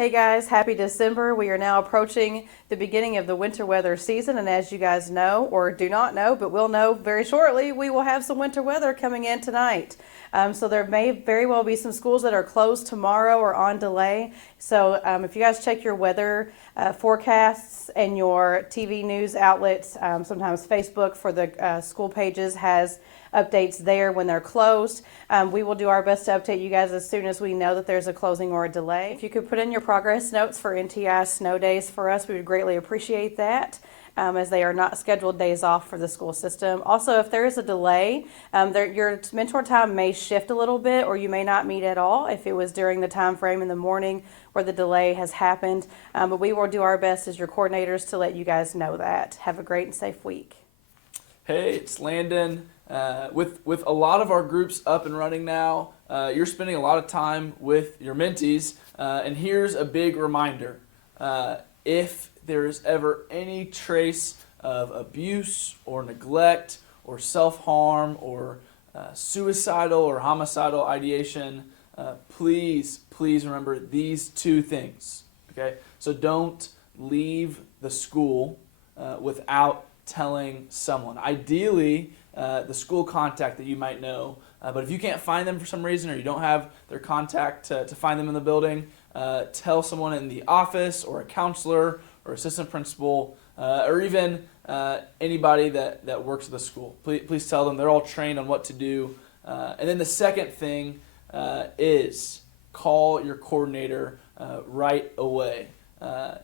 Hey guys, happy December. We are now approaching the beginning of the winter weather season, and as you guys know, or do not know, but will know very shortly, we will have some winter weather coming in tonight. So there may very well be some schools that are closed tomorrow or on delay. So if you guys check your weather forecasts and your TV news outlets, sometimes Facebook for the school pages has updates there when they're closed. We will do our best to update you guys as soon as we know that there's a closing or a delay. If you could put in your progress notes for NTI snow days for us, we would greatly appreciate that. As they are not scheduled days off for the school system. Also, if there is a delay, your mentor time may shift a little bit, or you may not meet at all if it was during the time frame in the morning where the delay has happened. But we will do our best as your coordinators to let you guys know that. Have a great and safe week. Hey, it's Landon. With a lot of our groups up and running now, you're spending a lot of time with your mentees. And here's a big reminder. If there is ever any trace of abuse or neglect or self-harm or suicidal or homicidal ideation, please remember these two things. Okay? So don't leave the school without telling someone. Ideally, the school contact that you might know. But if you can't find them for some reason or you don't have their contact to find them in the building, tell someone in the office or a counselor or assistant principal or even anybody that works at the school. Please tell them. They're all trained on what to do. And then the second thing is call your coordinator right away.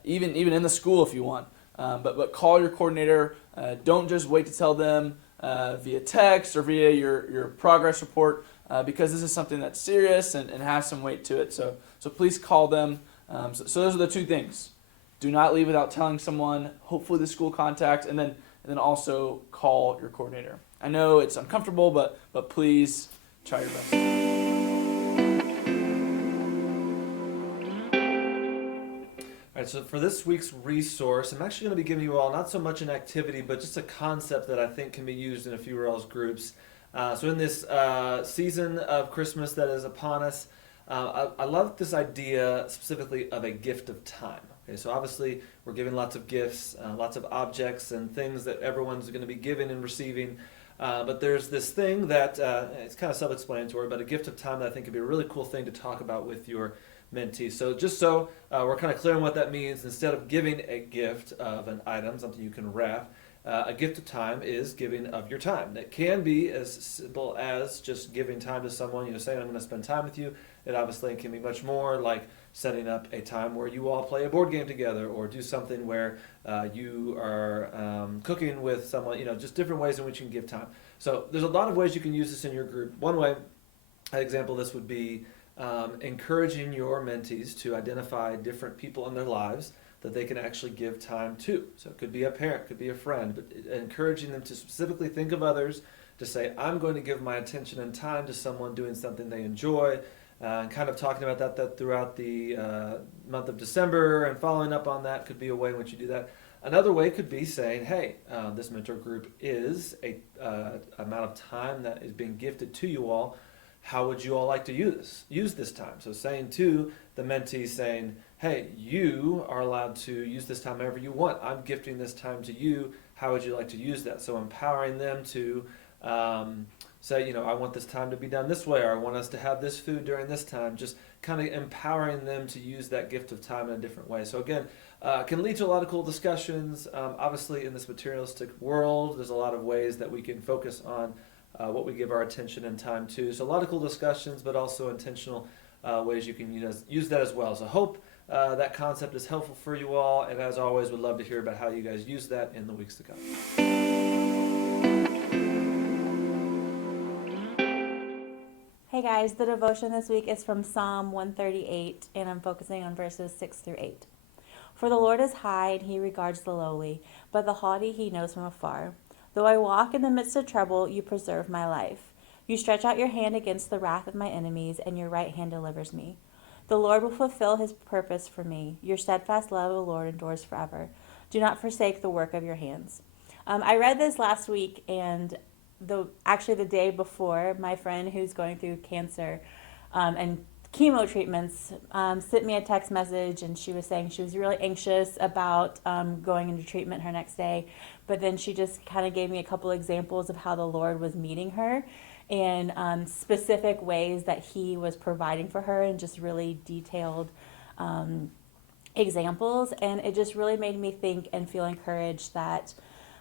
Even in the school if you want. But call your coordinator. Don't just wait to tell them via text or via your progress report because this is something that's serious and has some weight to it. So please call them. So those are the two things. Do not leave without telling someone, hopefully the school contact, and then also call your coordinator. I know it's uncomfortable, but please try your best. All right, so for this week's resource, I'm actually going to be giving you all not so much an activity, but just a concept that I think can be used in a few Rails groups. So in this season of Christmas that is upon us, I love this idea specifically of a gift of time. Okay, so obviously we're giving lots of gifts, lots of objects and things that everyone's going to be giving and receiving. But there's this thing that it's kind of self-explanatory, but a gift of time that I think could be a really cool thing to talk about with your mentee. So just so we're kind of clear on what that means, instead of giving a gift of an item, something you can wrap, a gift of time is giving of your time. It can be as simple as just giving time to someone, saying, I'm going to spend time with you. It obviously can be much more like setting up a time where you all play a board game together or do something where you are cooking with someone, just different ways in which you can give time. So there's a lot of ways you can use this in your group. One way, an example of this would be encouraging your mentees to identify different people in their lives that they can actually give time to. So it could be a parent, could be a friend, but encouraging them to specifically think of others, to say, I'm going to give my attention and time to someone doing something they enjoy, and kind of talking about that throughout the month of December and following up on that could be a way in which you do that. Another way could be saying, hey, this mentor group is a amount of time that is being gifted to you all. How would you all like to use this time? So saying to the mentee, saying, hey, you are allowed to use this time however you want. I'm gifting this time to you. How would you like to use that? So empowering them to say, I want this time to be done this way, or I want us to have this food during this time. Just kind of empowering them to use that gift of time in a different way. So again, can lead to a lot of cool discussions. Obviously, in this materialistic world, there's a lot of ways that we can focus on what we give our attention and time to. So a lot of cool discussions, but also intentional ways you can use that as well. So hope that concept is helpful for you all. And as always, would love to hear about how you guys use that in the weeks to come. Hey guys, the devotion this week is from Psalm 138, and I'm focusing on verses 6 through 8. For the Lord is high, and he regards the lowly, but the haughty he knows from afar. Though I walk in the midst of trouble, you preserve my life. You stretch out your hand against the wrath of my enemies, and your right hand delivers me. The Lord will fulfill his purpose for me. Your steadfast love, O Lord, endures forever. Do not forsake the work of your hands. I read this last week, and the day before, my friend who's going through cancer and chemo treatments, sent me a text message, and she was saying she was really anxious about going into treatment her next day. But then she just kind of gave me a couple examples of how the Lord was meeting her in specific ways that He was providing for her, and just really detailed examples. And it just really made me think and feel encouraged that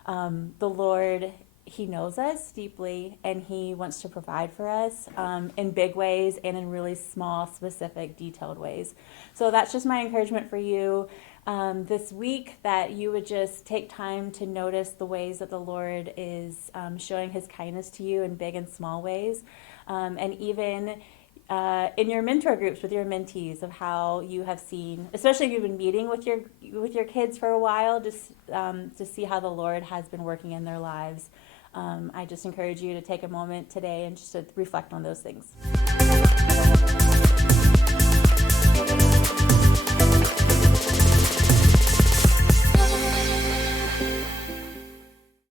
the Lord, He knows us deeply, and He wants to provide for us in big ways and in really small, specific, detailed ways. So that's just my encouragement for you this week, that you would just take time to notice the ways that the Lord is showing His kindness to you in big and small ways, and even in your mentor groups with your mentees, of how you have seen, especially if you've been meeting with your kids for a while, just to see how the Lord has been working in their lives. I just encourage you to take a moment today and just to reflect on those things.